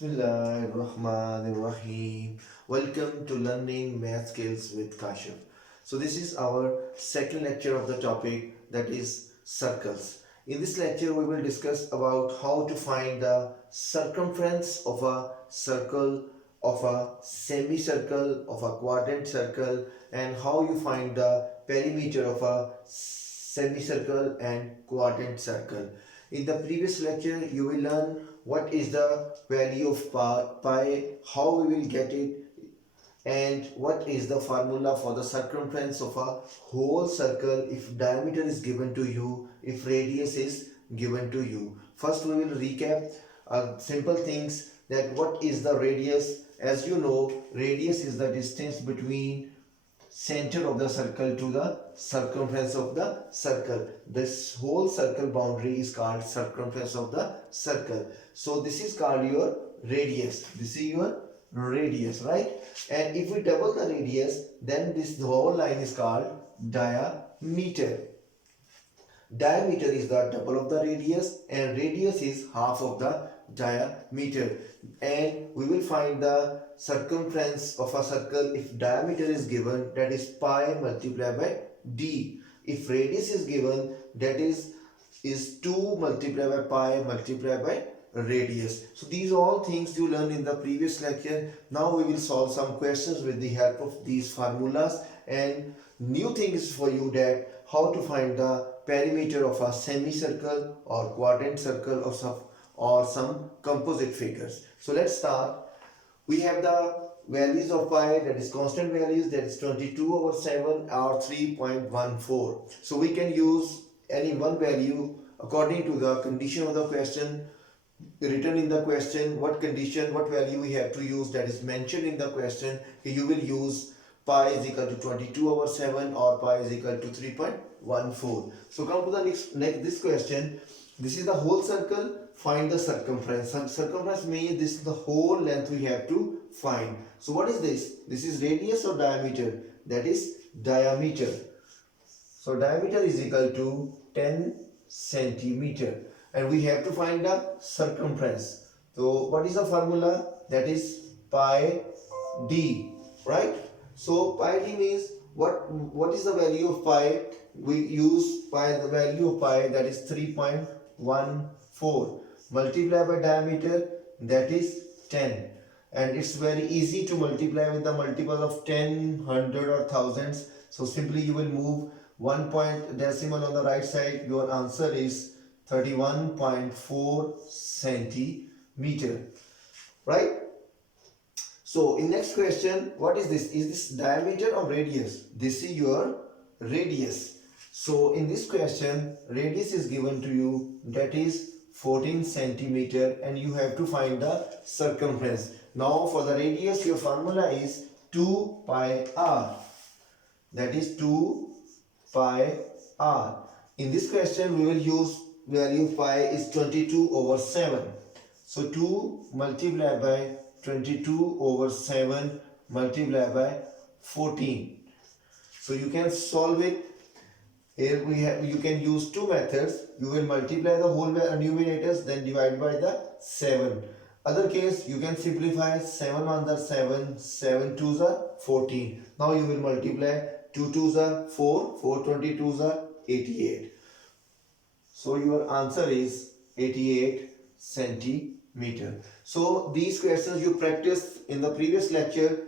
Bismillahirrahmanirrahim. Welcome to Learning Math Skills with Kashif. So this is our second lecture of the topic, that is circles. In this lecture we will discuss about how to find the circumference of a circle, of a semicircle, of a quadrant circle, and how you find the perimeter of a semicircle and quadrant circle. In the previous lecture you will learn what is the value of pi, how we will get it, and what is the formula for the circumference of a whole circle if diameter is given to you, if radius is given to you. First we will recap simple things, that what is the radius. As you know, radius is the distance between center of the circle to the circumference of the circle. This whole circle boundary is called circumference of the circle. So this is called your radius. This is your radius, right? And if we double the radius, then this whole line is called diameter. Diameter is the double of the radius, and radius is half of the diameter. And we will find the circumference of a circle if diameter is given, that is pi multiplied by d. If radius is given, that is 2 multiplied by pi multiplied by radius. So these all things you learned in the previous lecture. Now we will solve some questions with the help of these formulas. And new thing is for you, that how to find the perimeter of a semicircle or quadrant circle or some composite figures. So let's start. We have the values of pi, that is constant values, that is 22/7 or 3.14. So we can use any one value according to the condition of the question written in the question. What condition, what value we have to use, that is mentioned in the question. You will use pi is equal to 22/7 or pi is equal to 3.14. So come to the next this question. This is the whole circle. Find the circumference. Circumference means this is the whole length we have to find. So what is this? This is radius or diameter? That is diameter. So diameter is equal to 10 centimeter. And we have to find the circumference. So what is the formula? That is pi d, right? So pi d means what is the value of pi? We use the value of pi, that is 3.14, multiply by diameter, that is 10. And it's very easy to multiply with the multiple of 10, 100 or thousands. So simply you will move 1 point decimal on the right side. Your answer is 31.4 centimeter, right? So in next question, what is this? Is this diameter or radius? This is your radius. So in this question, radius is given to you, that is 14 centimeter, and you have to find the circumference. Now for the radius, your formula is 2 pi r, that is 2 pi r. In this question we will use value of pi is 22/7. So 2 multiplied by 22/7 multiplied by 14. So you can solve it. Here you can use two methods. You will multiply the whole numerators, then divide by the 7. Other case, you can simplify. 7 1s are 7, 7 2s are 14. Now you will multiply. 2 2s are 4, 4 22s are 88. So your answer is 88 centimeter. So these questions you practiced in the previous lecture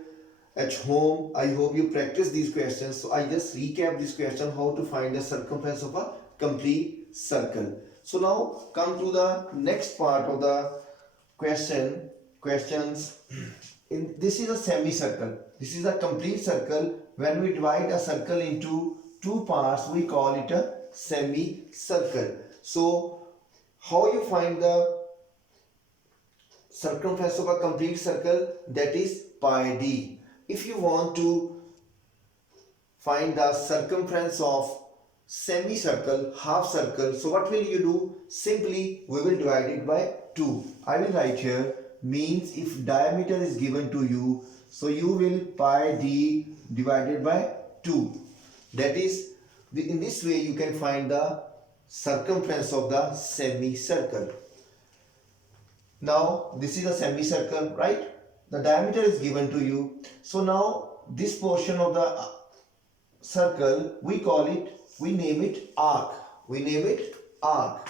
at home. I hope you practice these questions. So I just recap this question, how to find the circumference of a complete circle. So now come to the next part of the questions. This is a semicircle. This is a complete circle. When we divide a circle into two parts, we call it a semicircle. So how you find the circumference of a complete circle? That is pi d. If you want to find the circumference of semicircle, half circle, so what will you do? Simply we will divide it by 2. I will write here, means if diameter is given to you, so you will pi d divided by 2. That is, in this way you can find the circumference of the semicircle. Now this is a semicircle, right? The diameter is given to you. So now this portion of the circle, we name it arc. We name it arc.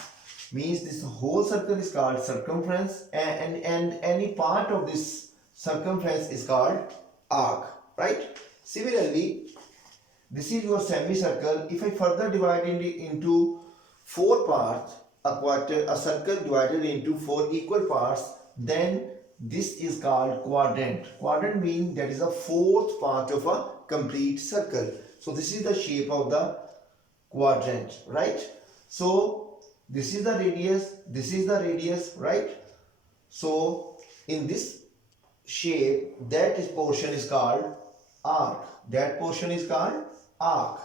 Means this whole circle is called circumference, and any part of this circumference is called arc, right? Similarly, this is your semicircle. If I further divide it into four parts, a circle divided into four equal parts, then this is called quadrant. Quadrant means that is a fourth part of a complete circle. So this is the shape of the quadrant, right? So this is the radius, right? So in this shape, that portion is called arc. That portion is called arc.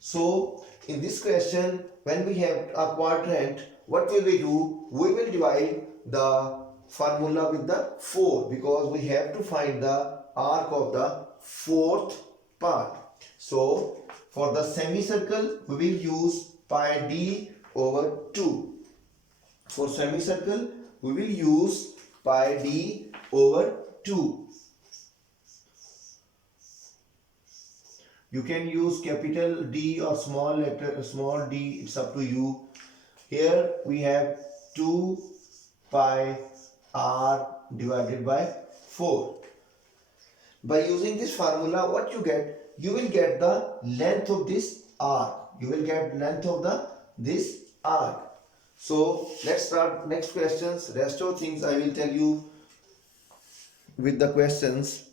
So in this question, when we have a quadrant, what will we do? We will divide the formula with the 4, because we have to find the arc of the fourth part. So for the semicircle, we will use pi d over 2. For semicircle, we will use pi d over 2. You can use capital D or small d, it's up to you. Here we have 2 pi r divided by 4. By using this formula, what you get? You will get the length of this arc. You will get length of this arc. So let's start next questions. Rest of things I will tell you with the questions.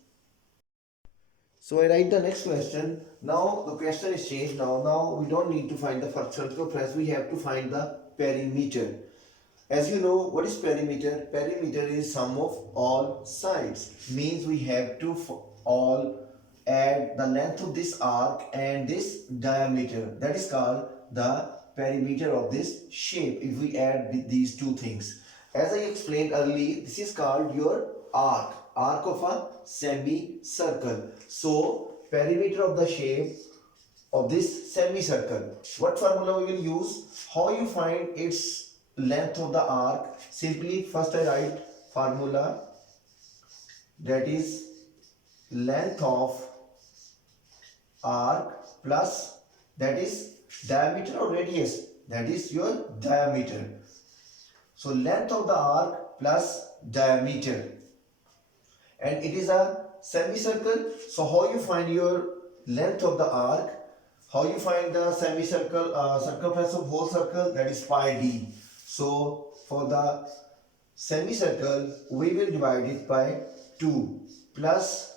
So I write the next question. Now the question is changed. Now we don't need to find the circumference. We have to find the perimeter. As you know, what is perimeter? Perimeter is sum of all sides. Means we have to all add the length of this arc and this diameter. That is called the perimeter of this shape if we add these two things. As I explained earlier, this is called your arc of a semicircle. So perimeter of the shape of this semicircle. What formula we will use? How you find its length of the arc? Simply first I write formula, that is length of arc plus, that is diameter or radius, that is your diameter. So length of the arc plus diameter, and it is a semicircle. So how you find your length of the arc? How you find the semicircle circumference of whole circle? That is pi d. So for the semicircle, we will divide it by 2 plus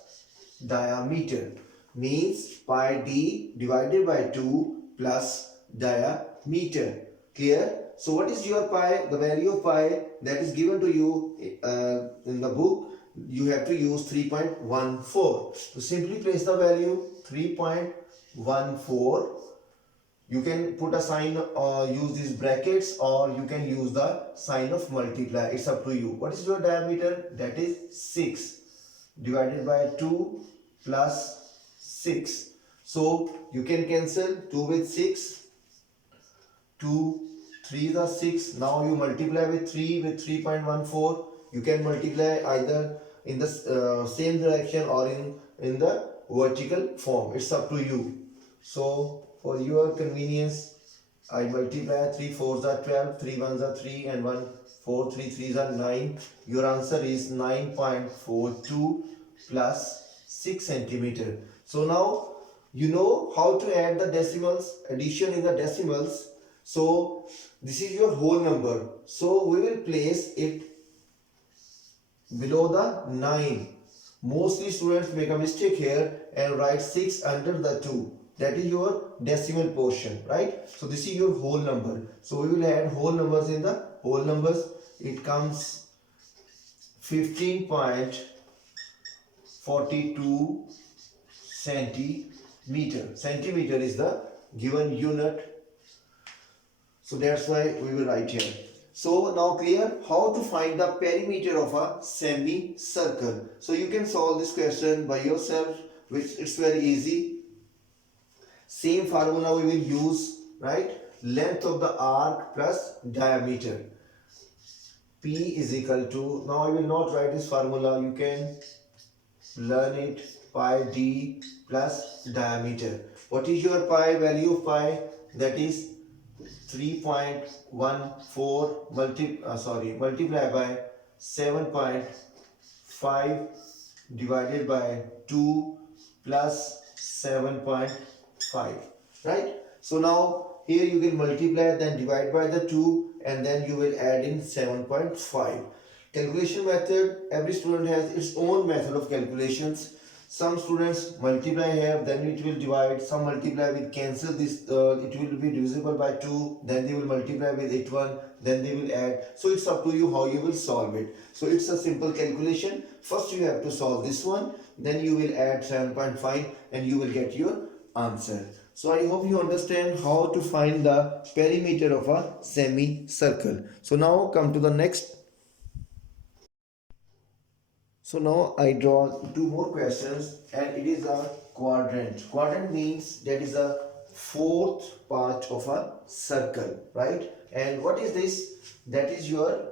diameter, means pi d divided by 2 plus diameter. Clear? So what is your pi? The value of pi that is given to you in the book, you have to use 3.14. So simply place the value 3.14. You can put a sign or use these brackets, or you can use the sign of multiply. It's up to you. What is your diameter? That is 6 divided by 2 plus 6. So you can cancel 2 with 6. 2, 3 is 6. Now you multiply with 3 with 3.14. You can multiply either in the same direction or in the vertical form. It's up to you. So for your convenience, I multiply 3 4s are 12, 3 1s are 3, and 1 4 3 3s are 9. Your answer is 9.42 plus 6 centimeter. So now you know how to add the decimals, addition in the decimals. So this is your whole number. So we will place it below the 9. Mostly students make a mistake here and write 6 under the 2. That is your decimal portion, right? So this is your whole number. So we will add whole numbers in the whole numbers. It comes 15.42 centimeter. Centimeter is the given unit. So that's why we will write here. So now clear how to find the perimeter of a semicircle. So you can solve this question by yourself, which it's very easy. Same formula we will use, right? Length of the arc plus diameter. P is equal to, now I will not write this formula, you can learn it, pi d plus diameter. What is your pi value of pi? That is 3.14 multiply by 7.5 divided by 2 plus 7.5, right? So now here you will multiply, then divide by the 2, and then you will add in 7.5. Calculation method, every student has its own method of calculations. Some students multiply here, then it will divide. Some multiply with cancel this, it will be divisible by 2, then they will multiply with it 1, then they will add. So it's up to you how you will solve it. So it's a simple calculation. First you have to solve this one, then you will add 7.5 and you will get your answer. So I hope you understand how to find the perimeter of a semicircle. So now come to the next. So now I draw two more questions, and it is a quadrant. Quadrant means that is a fourth part of a circle, right? And what is this? That is your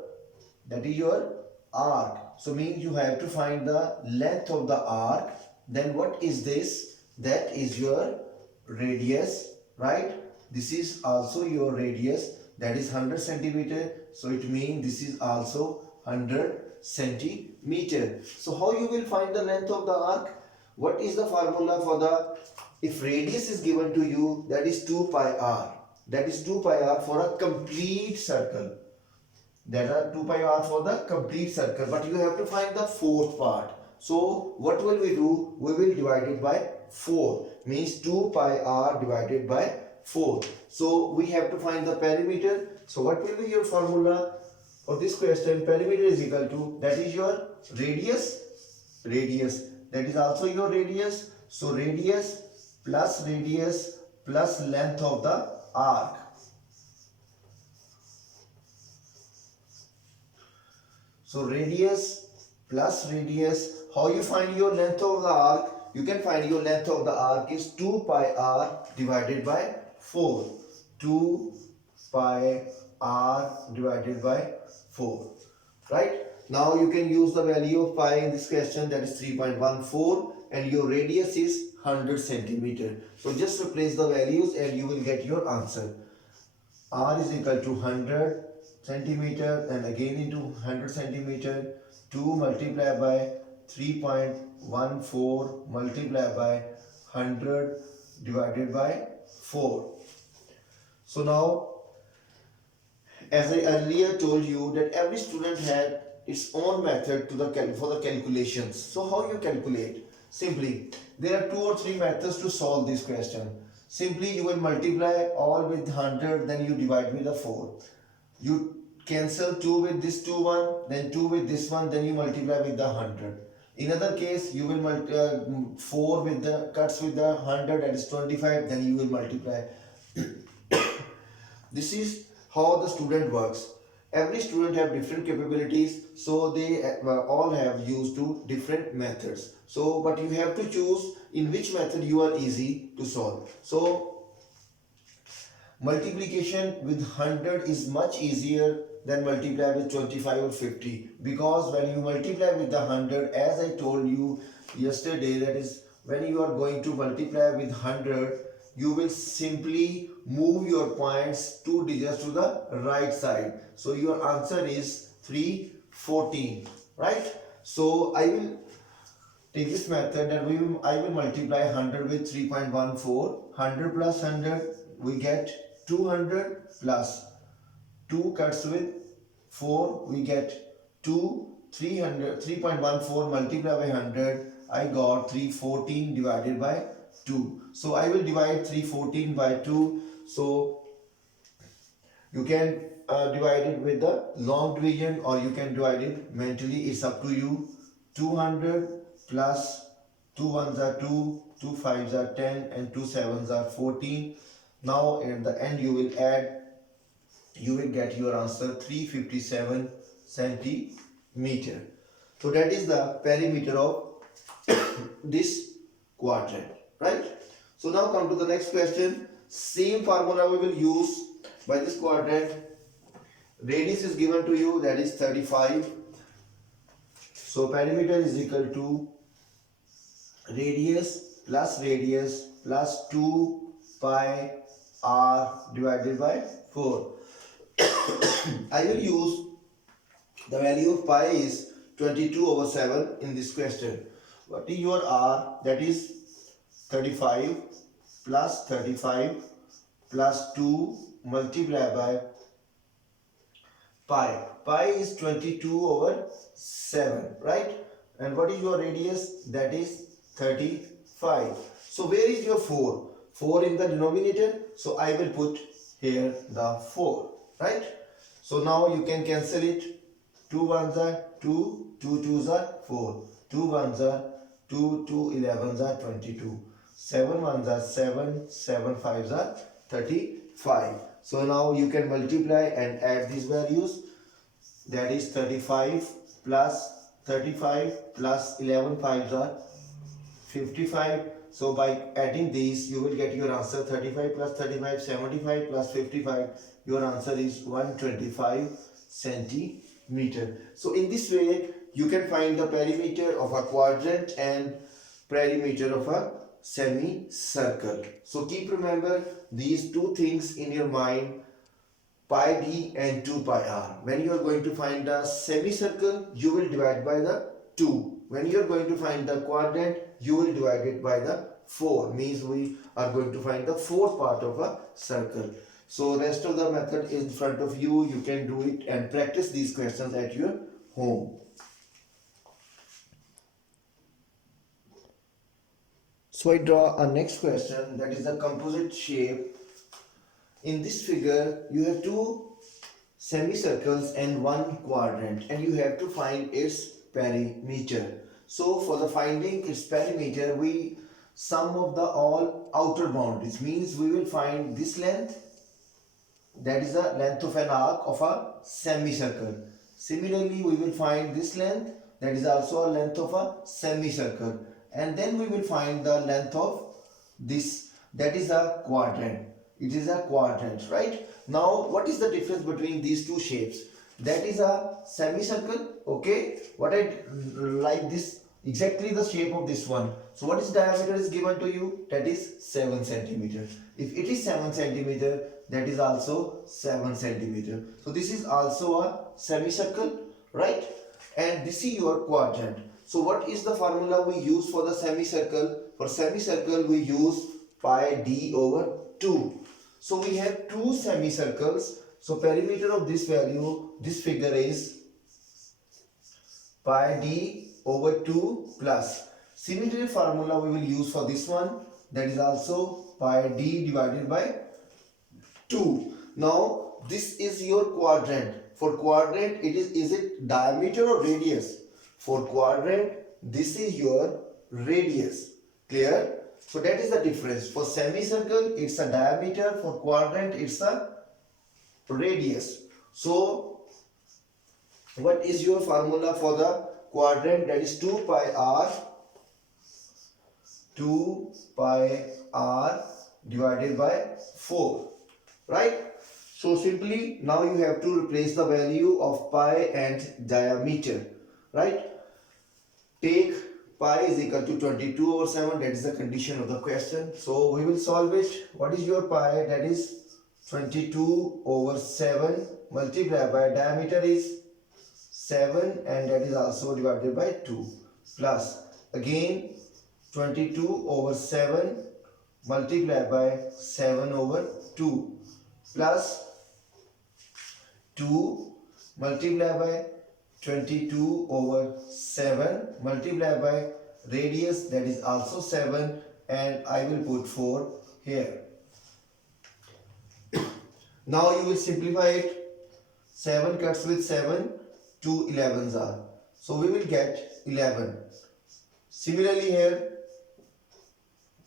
arc. So means you have to find the length of the arc. Then what is this? That is your radius, right? This is also your radius, that is 100 centimeter. So it means this is also 100 centimeter. So how you will find the length of the arc? What is the formula for the, if radius is given to you, that is 2 pi r. That is 2 pi r for a complete circle. That are 2 pi r for the complete circle. But you have to find the fourth part. So what will we do? We will divide it by 4. Means 2 pi r divided by 4. So we have to find the perimeter. So what will be your formula for this question? Perimeter is equal to, that is your radius, that is also your radius. So radius plus length of the arc. So radius plus radius. How you find your length of the arc? You can find your length of the arc is 2 pi r divided by 4. 2 pi r divided by 4. Right? Now you can use the value of pi in this question, that is 3.14, and your radius is 100 centimeter. So just replace the values and you will get your answer. R is equal to 100 centimeter and again into 100 centimeter. 2 multiplied by 3.14 multiplied by 100 divided by 4. So now, as I earlier told you that every student had its own method for the calculations. So how you calculate? Simply, there are 2 or 3 methods to solve this question. Simply you will multiply all with 100, then you divide with the 4. You cancel 2 with this 2 one, then 2 with this one, then you multiply with the 100. In other case, you will multiply 4 with the cuts with the 100, that is 25, then you will multiply. This is how the student works. Every student have different capabilities, so they all have used to different methods. So but you have to choose in which method you are easy to solve. So multiplication with 100 is much easier than multiply with 25 or 50, because when you multiply with the 100, as I told you yesterday, that is when you are going to multiply with 100, you will simply move your points 2 digits to the right side. So your answer is 314, right? So I will take this method that I will multiply 100 with 3.14. 100 plus 100, we get 200, plus 2 cuts with 4, we get 2. 3.14 multiplied by 100, I got 314 divided by 2. So I will divide 314 by 2. So you can divide it with the long division, or you can divide it mentally, it's up to you. 200 plus 2 ones are 2, 2 fives are 10, and 2 sevens are 14. Now at the end you will add, you will get your answer 357 centimeter. So that is the perimeter of this quadrant, right? So now come to the next question. Same formula we will use by this quadrant. Radius is given to you, that is 35. So perimeter is equal to radius plus 2 pi r divided by 4. I will use the value of pi is 22/7 in this question. What is your r? That is 35 plus 2 multiplied by pi. Pi is 22/7, right? And what is your radius? That is 35. So where is your 4? 4 in the denominator. So I will put here the 4, right? So now you can cancel it. 2 ones are 2, 2 twos are 4, 2 ones are 2, 2 11s are 22, 7 ones are 7, 7 fives are 35. So now you can multiply and add these values. That is 35 plus 11 fives are 55. So by adding these, you will get your answer. 35 plus 35, 75 plus 55. Your answer is 125 centimeter. So in this way, you can find the perimeter of a quadrant and perimeter of a semicircle. So keep remember these two things in your mind, pi d and 2 pi r. When you are going to find the semicircle, you will divide by the 2. When you are going to find the quadrant, you will divide it by the 4. Means we are going to find the fourth part of a circle. So rest of the method is in front of you. You can do it and practice these questions at your home. So I draw a next question, that is the composite shape. In this figure, you have two semicircles and one quadrant, and you have to find its perimeter. So for the finding its perimeter, we sum of the all outer boundaries. Means we will find this length, that is the length of an arc of a semicircle. Similarly, we will find this length, that is also a length of a semicircle. And then we will find the length of this, that is a quadrant. It is a quadrant, right? Now, what is the difference between these two shapes? That is a semicircle, okay? What I like this, exactly the shape of this one. So what is diameter is given to you? That is 7 centimeter. If it is 7 centimeter, that is also 7 centimeter. So this is also a semicircle, right? And this is your quadrant. So what is the formula we use for the semicircle? For semicircle we use pi d over 2. So we have two semicircles. So perimeter of this value, this figure is pi d over 2 plus. Similar formula we will use for this one. That is also pi d divided by 2. Now this is your quadrant. For quadrant, is it diameter or radius? For quadrant, this is your radius. Clear? So that is the difference. For semicircle, it's a diameter. For quadrant, it's a radius. So what is your formula for the quadrant? That is 2 pi r divided by 4. Right? So simply now you have to replace the value of pi and diameter. Right? Take pi is equal to 22/7. That is the condition of the question. So we will solve it. What is your pi? That is 22/7 multiplied by diameter is 7, and that is also divided by 2, plus again 22/7 multiplied by 7/2, plus 2 multiplied by 22/7 multiplied by radius, that is also 7, and I will put 4 here. Now you will simplify it. 7 cuts with 7, 2 11s are. So we will get 11. Similarly here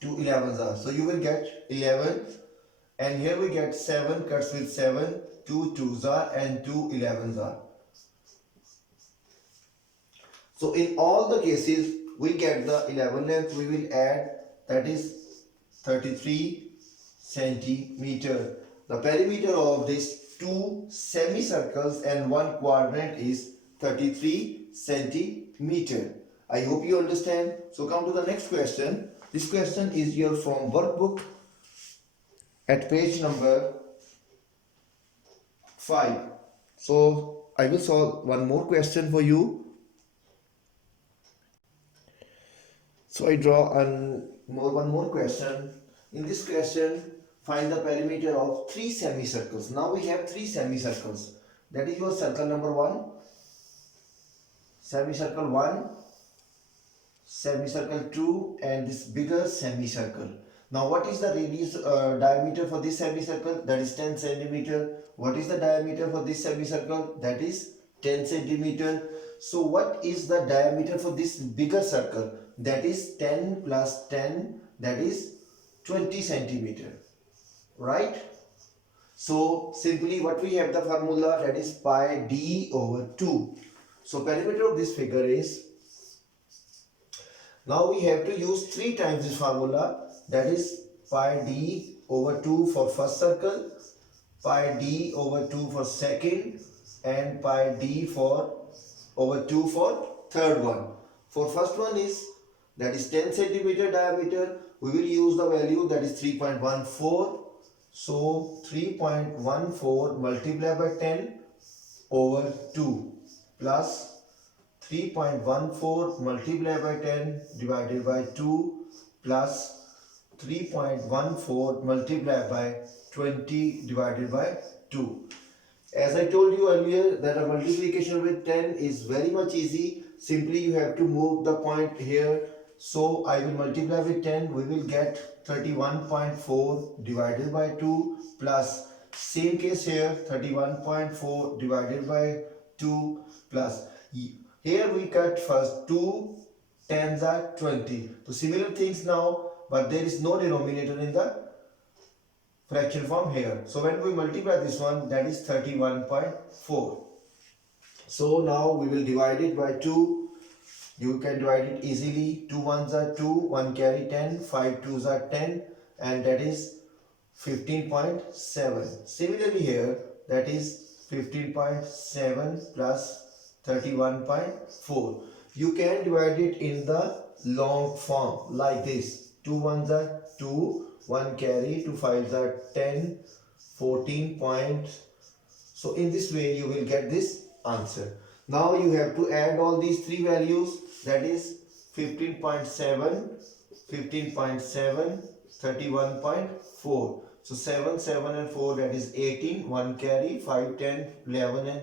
2 11s are. So you will get 11, and here we get 7 cuts with 7, 2 2s are, and 2 11s are. So in all the cases we get the 11 length, we will add, that is 33 centimeter. The perimeter of this 2 semicircles and 1 quadrant is 33 centimeter. I hope you understand. So come to the next question. This question is your from workbook at page number 5. So I will solve one more question for you. So I draw one more question. In this question, find the perimeter of 3 semicircles. Now we have 3 semicircles. That is your circle number 1, semicircle 1, semicircle 2, and this bigger semicircle. Now what is the radius diameter for this semicircle? That is 10 centimeter. What is the diameter for this semicircle? That is 10 centimeter. So what is the diameter for this bigger circle? That is 10 plus 10, that is 20 centimeter. Right? So simply what we have the formula, that is pi d over 2. So perimeter of this figure is, now we have to use 3 times this formula, that is pi d over 2 for first circle, pi d over 2 for second, and pi d over 2 for third one. For first one is, that is 10 centimeter diameter, we will use the value, that is 3.14. So 3.14 multiplied by 10 over 2 plus 3.14 multiplied by 10 divided by 2 plus 3.14 multiplied by 20 divided by 2. As I told you earlier that a multiplication with 10 is very much easy. Simply you have to move the point here. So I will multiply with 10. We will get 31.4 divided by 2 plus same case here 31.4 divided by 2 plus here we cut first 2 tens are 20. So similar things now, but there is no denominator in the fraction form here. So when we multiply this one, that is 31.4. So now we will divide it by 2. You can divide it easily. 2 ones are 2, 1 carry 10, 5 twos are 10, and that is 15.7. Similarly here, that is 15.7 plus 31.4. You can divide it in the long form like this. 2 ones are 2, 1 carry, 2 fives are 10, 14 points. So in this way you will get this answer. Now you have to add all these 3 values, that is 15.7, 15.7, 31.4. So 7, 7 and 4, that is 18, 1 carry, 5, 10, 11 and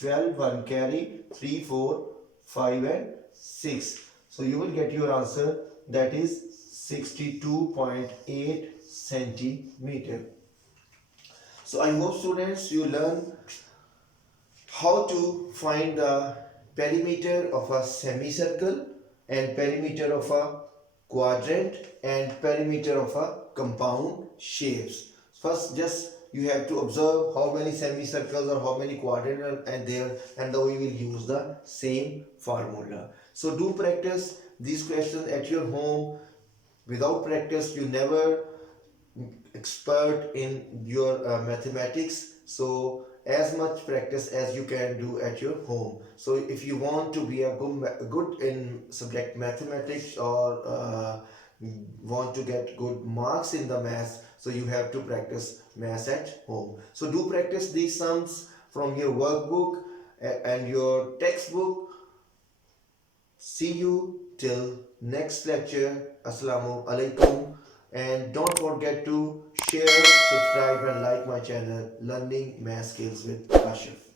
12, 1 carry, 3, 4, 5 and 6. So you will get your answer, that is 62.8 centimeter. So I hope students you learn how to find the perimeter of a semicircle and perimeter of a quadrant and perimeter of a compound shapes. First just you have to observe how many semicircles or how many quadrants are there, and then we will use the same formula. So do practice these questions at your home. Without practice you never expert in your mathematics. So as much practice as you can do at your home. So if you want to be a good in subject mathematics or want to get good marks in the maths, so you have to practice maths at home. So do practice these sums from your workbook and your textbook. See you till next lecture. Assalamu alaikum. And don't forget to share, subscribe and like my channel Learning Math Skills with Kashif.